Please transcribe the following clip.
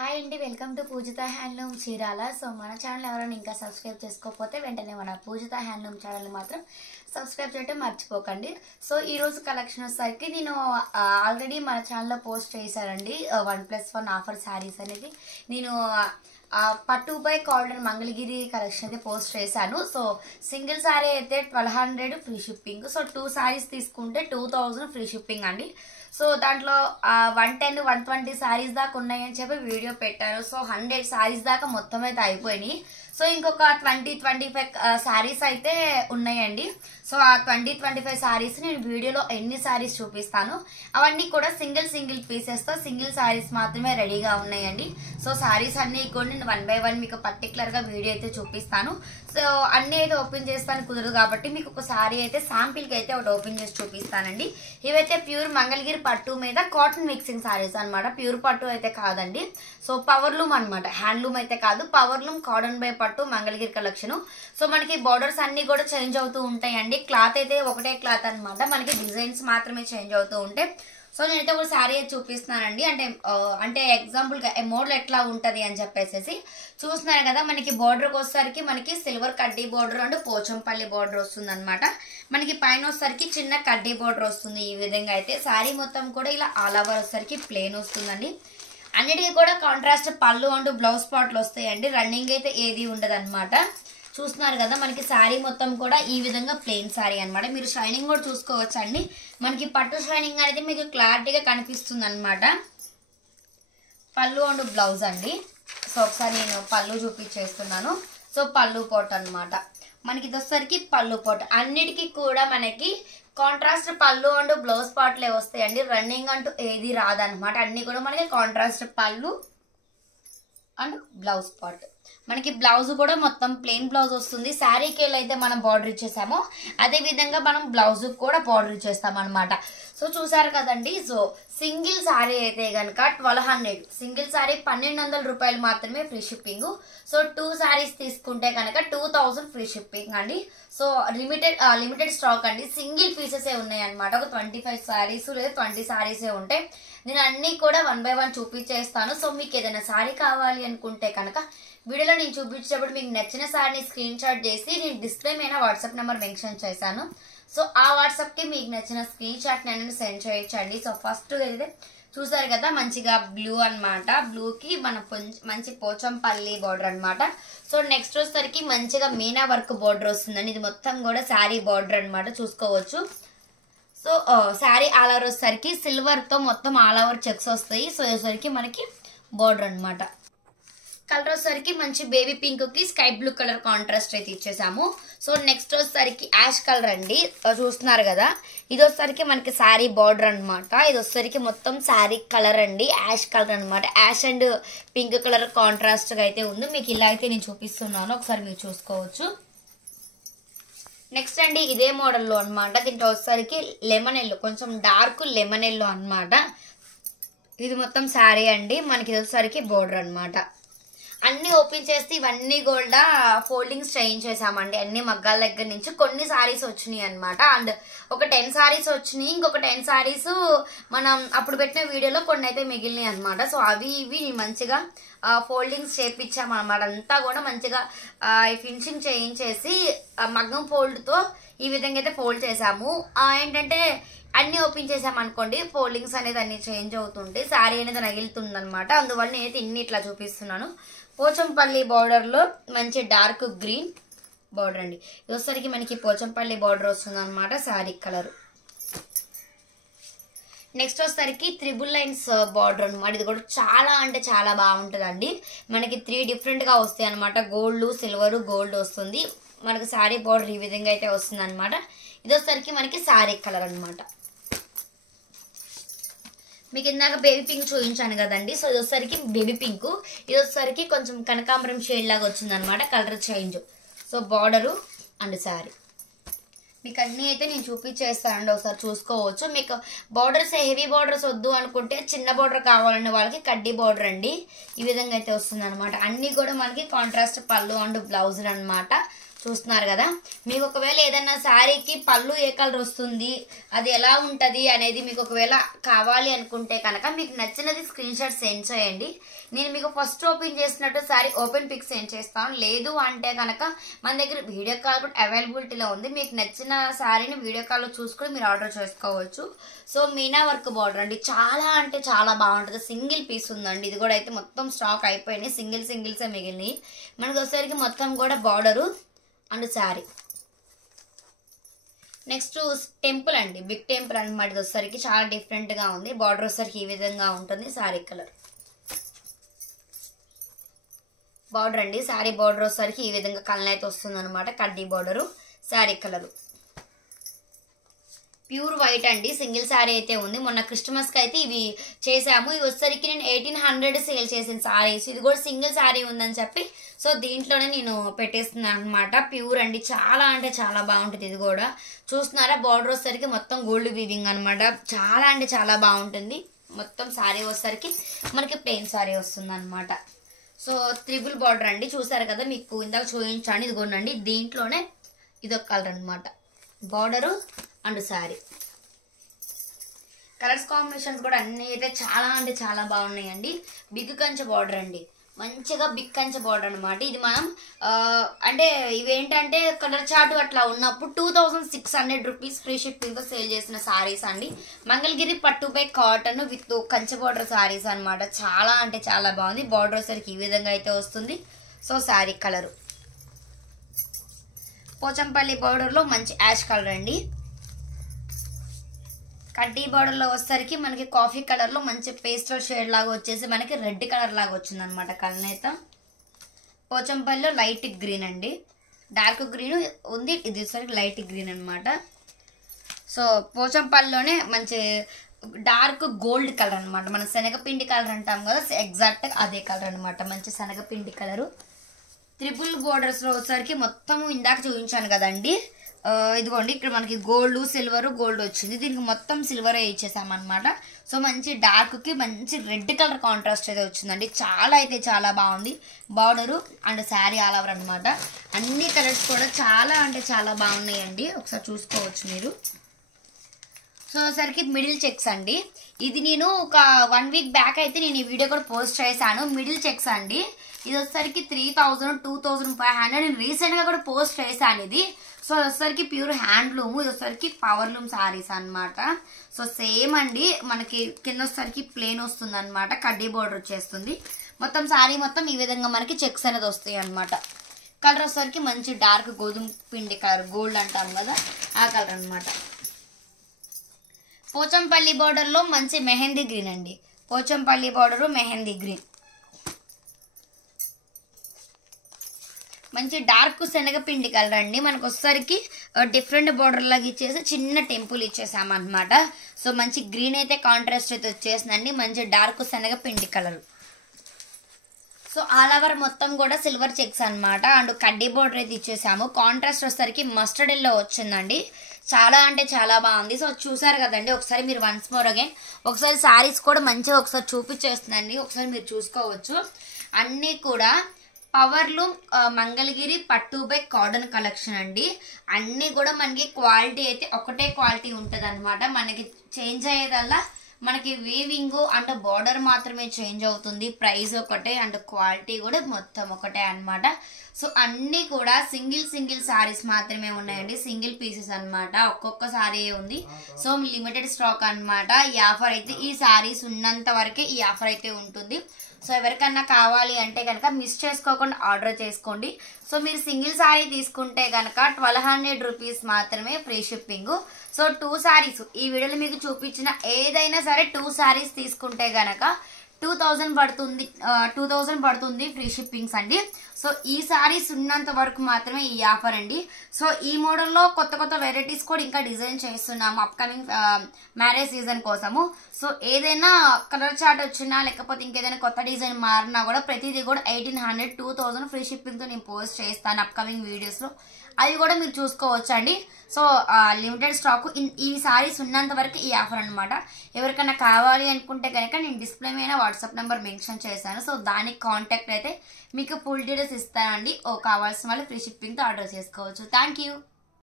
Hi అండి, welcome to Pujitha handloom Chirala. So మన channel ఎవరైనా ఇంకా సబ్స్క్రైబ్ చేసుకోకపోతే వెంటనే మన పూజిత హ్యాండ్లూమ్ ఛానల్ మాత్రం సబ్స్క్రైబ్ చేయడం మర్చిపోకండి. సో ఈ రోజు కలెక్షన్ వచ్చేసరికి నేను ఆల్రెడీ మన ఛానల్లో పోస్ట్ చేశానండి 1+1 ఆఫర్ శారీస్ అనేది. నేను పట్టు బై కాటన్ మంగళగిరి కలెక్షన్ అయితే పోస్ట్ చేశాను. సో సింగిల్ శారీ అయితే 1200 ఫ్రీ షిప్పింగ్. సో 2 శారీస్ తీసుకుంటే 2000 ఫ్రీ షిప్పింగ్ అండి. సో దాంట్లో 110 120 శారీస్ దాకా ఉన్నాయని చెప్పి వీడియో పెట్టాను. సో 100 శారీస్ దాకా మొత్తం అయితే అయిపోయినాయి. సో ఇంకొక 20-25 శారీస్ అయితే ఉన్నాయండి. సో ఆ 20-25 శారీస్ నేను వీడియోలో ఎన్ని శారీస్ చూపిస్తాను అవన్నీ కూడా సింగిల్ పీసెస్ తో సింగిల్ శారీస్ మాత్రమే రెడీగా ఉన్నాయండి. సో శారీస్ అన్ని కూడా నేను 1 by 1 మీకు పర్టికులర్ గా వీడియో అయితే చూపిస్తాను. సో అన్ని అయితే ఓపెన్ చేస్తాను కుదరదు కాబట్టి మీకు ఒక శారీ అయితే శాంపిల్ కి అయితే ఒకటి ఓపెన్ చేసి చూపిస్తానండి. ఇవైతే ప్యూర్ మంగళగిరి పట్టు మీద కాటన్ మిక్సింగ్ శారీస్ అనమాట. ప్యూర్ పట్టు అయితే కాదండి. సో పవర్ లూమ్ అనమాట, హ్యాండ్లూమ్ అయితే కాదు. పవర్ లూమ్ కాటన్ బై పట్టు మంగళగిరి కలెక్షన్. సో మనకి బోర్డర్స్ అన్ని కూడా చేంజ్ అవుతూ ఉంటాయండి. క్లాత్ అయితే ఒకటే క్లాత్ అనమాట, మనకి డిజైన్స్ మాత్రమే చేంజ్ అవుతూ ఉంటాయి. సో నేనైతే ఒక శారీ అయితే చూపిస్తున్నానండి. అంటే ఎగ్జాంపుల్ గా మోడల్ ఎట్లా ఉంటది అని చెప్పేసి చూస్తున్నారు కదా. మనకి బోర్డర్ వచ్చేసరికి మనకి సిల్వర్ కడ్డీ బోర్డర్ అండ్ పోచంపల్లి బోర్డర్ వస్తుంది అనమాట. మనకి పైన వచ్చేసరికి చిన్న కడ్డీ బోర్డర్ వస్తుంది. ఈ విధంగా అయితే శారీ మొత్తం కూడా ఇలా ఆల్ ఓవర్ వచ్చేసరికి ప్లేన్ వస్తుందండి. అన్నిటికీ కూడా కాంట్రాస్ట్ పళ్ళు అంటూ బ్లౌజ్ పార్ట్లు వస్తాయండి. రన్నింగ్ అయితే ఏది ఉండదు అనమాట. చూస్తున్నారు కదా మనకి శారీ మొత్తం కూడా ఈ విధంగా ప్లెయిన్ శారీ అనమాట. మీరు షైనింగ్ కూడా చూసుకోవచ్చు అండి. మనకి పట్టు షైనింగ్ అనేది మీకు క్లారిటీగా కనిపిస్తుంది అనమాట. పళ్ళు అండ్ బ్లౌజ్ అండి. సో ఒకసారి నేను పళ్ళు చూపించేస్తున్నాను. సో పళ్ళు పోట్ అనమాట. మనకి ఇది వచ్చేసరికి పళ్ళు పోట్. అన్నిటికీ కూడా మనకి కాంట్రాస్ట్ పళ్ళు అండ్ బ్లౌజ్ పార్ట్లే వస్తాయండి. రన్నింగ్ అంటూ ఏది రాదనమాట. అన్ని కూడా మనకి కాంట్రాస్ట్ పళ్ళు అండ్ బ్లౌజ్ పార్ట్. మనకి బ్లౌజ్ కూడా మొత్తం ప్లెయిన్ బ్లౌజ్ వస్తుంది. శారీకి అయితే మనం బార్డర్ ఇచ్చేసాము, అదే విధంగా మనం బ్లౌజ్ కూడా బార్డర్ ఇచ్చేస్తాం అనమాట. సో చూసారు కదండి. సో సింగిల్ శారీ అయితే కనుక 1200, సింగిల్ శారీ 1200 రూపాయలు మాత్రమే ఫ్రీ షిప్పింగ్. సో 2 శారీస్ తీసుకుంటే కనుక 2000 ఫ్రీ షిప్పింగ్ అండి. సో లిమిటెడ్ స్టాక్ అండి. సింగిల్ పీసెస్ ఉన్నాయి అనమాట. ఒక 25 శారీస్ లేదా 20 శారీసే ఉంటాయి. నేను అన్ని కూడా 1 by 1 చూపించేస్తాను. సో మీకు ఏదైనా శారీ కావాలి అనుకుంటే కనుక వీడియోలో నేను చూపించేటప్పుడు మీకు నచ్చిన శారీని స్క్రీన్ షాట్ చేసి నేను డిస్ప్లే మీద వాట్సాప్ నెంబర్ మెన్షన్ చేశాను. సో ఆ వాట్సాప్ కి మీకు నచ్చిన స్క్రీన్ షాట్ నేను సెండ్ చేయొచ్చండి. సో ఫస్ట్ అయితే చూసారు కదా మంచిగా బ్లూ అనమాట. బ్లూ కి మన మంచి పోచంపల్లి బోర్డర్ అనమాట. సో నెక్స్ట్ వచ్చేసరికి మంచిగా మీనా వర్క్ బోర్డర్ వస్తుందండి. ఇది మొత్తం కూడా శారీ బోర్డర్ అనమాట, చూసుకోవచ్చు. సో శారీ ఆల్ ఓవర్ వచ్చేసరికి సిల్వర్ తో మొత్తం ఆల్ ఓవర్ చెక్స్ వస్తాయి. సో వచ్చేసరికి మనకి బోర్డర్ అనమాట. కలర్ వచ్చేసరికి మంచి బేబీ పింక్ కి స్కై బ్లూ కలర్ కాంట్రాస్ట్ అయితే ఇచ్చేసాము. సో నెక్స్ట్ వచ్చేసరికి యాష్ కలర్ అండి. చూస్తున్నారు కదా, ఇది వచ్చేసరికి మనకి శారీ బార్డర్ అనమాట. ఇది వచ్చేసరికి మొత్తం శారీ కలర్ అండి, యాష్ కలర్ అనమాట. Ash and pink colour contrast గా అయితే ఉంది. మీకు ఇలా అయితే నేను చూపిస్తున్నాను, ఒకసారి మీరు చూసుకోవచ్చు. నెక్స్ట్ అండి ఇదే మోడల్లో అనమాట. దీంట్లో వచ్చేసరికి లెమన్ ఎల్లో, కొంచెం డార్క్ లెమన్ ఎల్లో అనమాట. ఇది మొత్తం శారీ అండి. మనకి ఇది వచ్చేసరికి బోర్డర్ అనమాట. అన్ని ఓపెన్ చేస్తే ఇవన్నీ కూడా ఫోల్డింగ్స్ చేయించేసామండి. అన్ని మగ్గాల దగ్గర నుంచి కొన్ని సారీస్ వచ్చినాయి అనమాట. అండ్ ఒక 10 సారీస్ వచ్చినాయి. ఇంకొక 10 సారీస్ మనం అప్పుడు పెట్టిన వీడియోలో కొన్ని అయితే మిగిలినాయి అనమాట. సో అవి ఇవి మంచిగా ఫోల్డింగ్స్ చేయించామన్నమాట. అంతా కూడా మంచిగా ఫినిషింగ్ చేయించేసి మగ్గం ఫోల్డ్ తో ఈ విధంగా అయితే ఫోల్డ్ చేసాము. ఏంటంటే అన్ని ఓపెన్ చేసాం అనుకోండి, ఫోల్డింగ్స్ అనేది అన్ని చేంజ్ అవుతుంటే శారీ అనేది నగిలుతుంది అనమాట. అందువల్ల నేనైతే ఇన్ని ఇట్లా చూపిస్తున్నాను. పోచంపల్లి బార్డర్ లో మంచి డార్క్ గ్రీన్ బార్డర్ అండి. ఇది వచ్చేసరికి మనకి పోచంపల్లి బార్డర్ వస్తుంది అనమాట, శారీ కలర్. నెక్స్ట్ వచ్చేసరికి 3 లైన్స్ బార్డర్ అనమాట. ఇది కూడా చాలా అంటే చాలా బాగుంటుందండి. మనకి 3 డిఫరెంట్ గా వస్తాయి అనమాట. గోల్డ్, సిల్వర్, గోల్డ్ వస్తుంది. మనకి శారీ బార్డర్ ఈ విధంగా అయితే వస్తుంది అనమాట. ఇది వచ్చేసరికి మనకి శారీ కలర్ అనమాట. మీకు ఇందాక బేబీ పింక్ చూపించాను కదండి. సో ఇది వచ్చేసరికి బేబీ పింక్, ఇది వచ్చేసరికి కొంచెం కనకాంబరం షేడ్ లాగా వచ్చింది అనమాట, colour change. So border and sari మీకు అన్ని అయితే నేను చూపించేస్తానండి, ఒకసారి చూసుకోవచ్చు. మీకు బార్డర్స్ హెవీ బార్డర్స్ వద్దు అనుకుంటే చిన్న బార్డర్ కావాలనే వాళ్ళకి కడ్డీ బార్డర్ అండి ఈ విధంగా అయితే వస్తుంది అనమాట. అన్ని కూడా మనకి కాంట్రాస్ట్ పళ్ళు అండ్ బ్లౌజ్ అనమాట. చూస్తున్నారు కదా. మీకు ఒకవేళ ఏదైనా శారీకి పళ్ళు ఏ కలర్ వస్తుంది, అది ఎలా ఉంటుంది అనేది మీకు ఒకవేళ కావాలి అనుకుంటే కనుక మీకు నచ్చినది స్క్రీన్ షాట్ సెండ్ చేయండి. నేను మీకు ఫస్ట్ ఓపెన్ చేసినట్టు శారీ ఓపెన్ పిక్ సెండ్ చేస్తాను. లేదు అంటే కనుక మన దగ్గర వీడియో కాల్ కూడా అవైలబిలిటీలో ఉంది. మీకు నచ్చిన శారీని వీడియో కాల్లో చూసుకుని మీరు ఆర్డర్ చేసుకోవచ్చు. సో మీనా వర్క్ బార్డర్ అండి, చాలా అంటే చాలా బాగుంటుంది. సింగిల్ పీస్ ఉందండి, ఇది కూడా అయితే మొత్తం స్టాక్ అయిపోయినాయి, సింగిల్సే మిగిలినాయి. మనకు వచ్చేసరికి మొత్తం కూడా border and sari. Next temple అండి, బిగ్ టెంపుల్ అనమాట. ఇది వచ్చేసరికి చాలా డిఫరెంట్గా ఉంది. బార్డర్ వచ్చేసరికి ఈ విధంగా ఉంటుంది. శారీ కలర్ బార్డర్ అండి, శారీ బార్డర్ వచ్చేసరికి ఈ విధంగా కలర్ అయితే వస్తుంది అనమాట. కడ్డీ border, sari colour pure white అండి. సింగిల్ శారీ అయితే ఉంది. మొన్న క్రిస్టమస్కి అయితే ఇవి చేసాము. ఇవి వచ్చేసరికి నేను 1800 సేల్ చేసిన శారీస్. ఇది కూడా సింగిల్ శారీ ఉందని చెప్పి సో దీంట్లోనే నేను పెట్టేస్తున్నాను అనమాట. ప్యూర్ అండి, చాలా అంటే చాలా బాగుంటుంది. ఇది కూడా చూస్తున్నారా, బార్డర్ వచ్చేసరికి మొత్తం గోల్డ్ వీవింగ్ అనమాట. చాలా అంటే చాలా బాగుంటుంది. మొత్తం శారీ వచ్చేసరికి మనకి ప్లెయిన్ శారీ వస్తుంది అనమాట. సో త్రిబుల్ బార్డర్ అండి, చూసారు కదా, మీకు ఇందాక చూపించాను. ఇది కొనండి, దీంట్లోనే ఇదొక కలర్ అనమాట. Border and sari colours combinations కూడా అన్నీ అయితే చాలా అంటే చాలా బాగున్నాయండి. బిగ్ కంచె బార్డర్ అండి, మంచిగా బిగ్ కంచె బార్డర్ అనమాట. ఇది మనం అంటే ఇవేంటంటే కలర్ చార్ట్ అట్లా ఉన్నప్పుడు 2600 రూపీస్ ఫ్రీ షిప్పింగ్తో సేల్ చేసిన శారీస్ అండి. మంగళగిరి పట్టుపై కాటన్ విత్ కంచె బార్డర్ శారీస్ అనమాట. చాలా అంటే చాలా బాగుంది. బార్డర్ వచ్చేసరికి ఈ విధంగా అయితే వస్తుంది. సో శారీ కలరు పోచంపల్లి బార్డర్లో మంచి యాష్ కలర్ అండి. కడ్డీ బార్డర్లో వచ్చేసరికి మనకి కాఫీ కలర్లో మంచి పేస్టల్ షేడ్ లాగా వచ్చేసి మనకి రెడ్ కలర్ లాగా వచ్చింది అనమాట. కలర్ అయితే పోచంపల్లిలో లైట్ గ్రీన్ అండి, డార్క్ గ్రీన్ ఉంది. ఇది వచ్చేసరికి లైట్ గ్రీన్ అనమాట. సో పోచంపల్లిలోనే మంచి డార్క్ గోల్డ్ కలర్ అనమాట. మనం శనగపిండి కలర్ అంటాం కదా, ఎగ్జాక్ట్ అదే కలర్ అనమాట. మంచి శనగపిండి కలరు. త్రిబుల్ బోర్డర్స్లో వచ్చేసరికి మొత్తం ఇందాక చూపించాను కదండి, ఇదిగోండి ఇక్కడ మనకి గోల్డ్ సిల్వర్ గోల్డ్ వచ్చింది. దీనికి మొత్తం సిల్వర్ ఇచ్చేసామన్నమాట. సో మంచి డార్క్కి మంచి రెడ్ కలర్ కాంట్రాస్ట్ అయితే వచ్చిందండి. చాలా అయితే చాలా బాగుంది. Border and sari all over అనమాట. అన్ని కలర్స్ కూడా చాలా అంటే చాలా బాగున్నాయండి, ఒకసారి చూసుకోవచ్చు మీరు. సో వచ్చేసరికి మిడిల్ చెక్స్ అండి. ఇది నేను ఒక 1 వీక్ బ్యాక్ అయితే నేను ఈ వీడియో కూడా పోస్ట్ చేశాను. మిడిల్ చెక్స్ అండి, ఇది వచ్చేసరికి 3000 2500 నేను రీసెంట్గా కూడా పోస్ట్ చేశాను ఇది. సో వచ్చేసరికి ప్యూర్ హ్యాండ్లూమ్, ఇది వచ్చేసరికి పవర్లూమ్ శారీస్ అనమాట. సో సేమ్ అండి, మనకి కింద వచ్చేసరికి ప్లేన్ వస్తుంది అనమాట. కడ్డీ బోర్డర్ వచ్చేస్తుంది. మొత్తం శారీ మొత్తం ఈ విధంగా మనకి చెక్స్ అనేది వస్తాయి అనమాట. కలర్ వచ్చేసరికి మంచి డార్క్ గోధుమ పిండి కలర్, గోల్డ్ అంటాం కదా ఆ కలర్ అనమాట. పోచంపల్లి బార్డర్లో మంచి మెహందీ గ్రీన్ అండి. పోచంపల్లి బార్డరు మెహందీ గ్రీన్, మంచి డార్క్ శనగపిండి కలర్ అండి. మనకు వచ్చేసరికి డిఫరెంట్ బార్డర్ లాగా ఇచ్చేసి చిన్న టెంపుల్ ఇచ్చేసామన్నమాట. సో మంచి గ్రీన్ అయితే కాంట్రాస్ట్ అయితే వచ్చేసిందండి. మంచి డార్క్ శనగపిండి కలర్. సో ఆల్ ఓవర్ మొత్తం కూడా సిల్వర్ చెక్స్ అనమాట. అండ్ కడ్డీ బోర్డర్ అయితే ఇచ్చేసాము. కాంట్రాస్ట్ వచ్చేసరికి మస్టర్డ్ ఎల్లో వచ్చిందండి. చాలా అంటే చాలా బాగుంది. సో చూసారు కదండి, ఒకసారి మీరు వన్స్ మోర్ అగైన్ ఒకసారి శారీస్ కూడా మంచిగా ఒకసారి చూపించేస్తుందండి, ఒకసారి మీరు చూసుకోవచ్చు. అన్నీ కూడా పవర్లూమ్ మంగళగిరి పట్టుపై కాటన్ కలెక్షన్ అండి. అన్నీ కూడా మనకి క్వాలిటీ అయితే ఒకటే క్వాలిటీ ఉంటుంది అనమాట. మనకి చేంజ్ అయ్యేదల్లా మనకి వీవింగ్ అండ్ బార్డర్ మాత్రమే చేంజ్ అవుతుంది. ప్రైస్ ఒకటే అండ్ క్వాలిటీ కూడా మొత్తం ఒకటే అనమాట. సో అన్నీ కూడా సింగిల్ శారీస్ మాత్రమే ఉన్నాయండి, సింగిల్ పీసెస్ అనమాట. ఒక్కొక్క శారీ ఉంది. సో లిమిటెడ్ స్టాక్ అనమాట. ఈ ఆఫర్ అయితే ఈ శారీస్ ఉన్నంత వరకే ఈ ఆఫర్ అయితే ఉంటుంది. సో ఎవరికన్నా కావాలి అంటే కనుక మిస్ చేసుకోకుండా ఆర్డర్ చేసుకోండి. సో మీరు సింగిల్ శారీ తీసుకుంటే కనుక 1200 రూపీస్ మాత్రమే ఫ్రీ షిప్పింగ్. సో 2 శారీస్ ఈ వీడియోలో మీకు చూపించిన ఏదైనా సరే 2 శారీస్ తీసుకుంటే కనుక 2000 పడుతుంది, 2000 పడుతుంది ఫ్రీ షిప్పింగ్స్ అండి. సో ఈ శారీస్ ఉన్నంత వరకు మాత్రమే ఈ ఆఫర్ అండి. సో ఈ మోడల్లో కొత్త వెరైటీస్ కూడా ఇంకా డిజైన్ చేస్తున్నాము అప్కమింగ్ మ్యారేజ్ సీజన్ కోసము. సో ఏదైనా కలర్ చార్ట్ వచ్చినా లేకపోతే ఇంకేదైనా కొత్త డిజైన్ మారినా కూడా ప్రతిదీ కూడా 1800 2000 ఫ్రీ షిప్పింగ్తో నేను పోస్ట్ చేస్తాను అప్కమింగ్ వీడియోస్లో. అవి కూడా మీరు చూసుకోవచ్చు అండి. సో లిమిటెడ్ స్టాక్ ఈ సారీస్ ఉన్నంత వరకు ఈ ఆఫర్ అనమాట. ఎవరికైనా కావాలి అనుకుంటే కనుక నేను డిస్ప్లే మీద వాట్సాప్ నెంబర్ మెన్షన్ చేశాను. సో దానికి కాంటాక్ట్ అయితే మీకు ఫుల్ డీటెయిల్స్ ఇస్తానండి. కావాల్సిన వాళ్ళు ఫ్రీ షిప్పింగ్తో ఆర్డర్ చేసుకోవచ్చు. Thank you.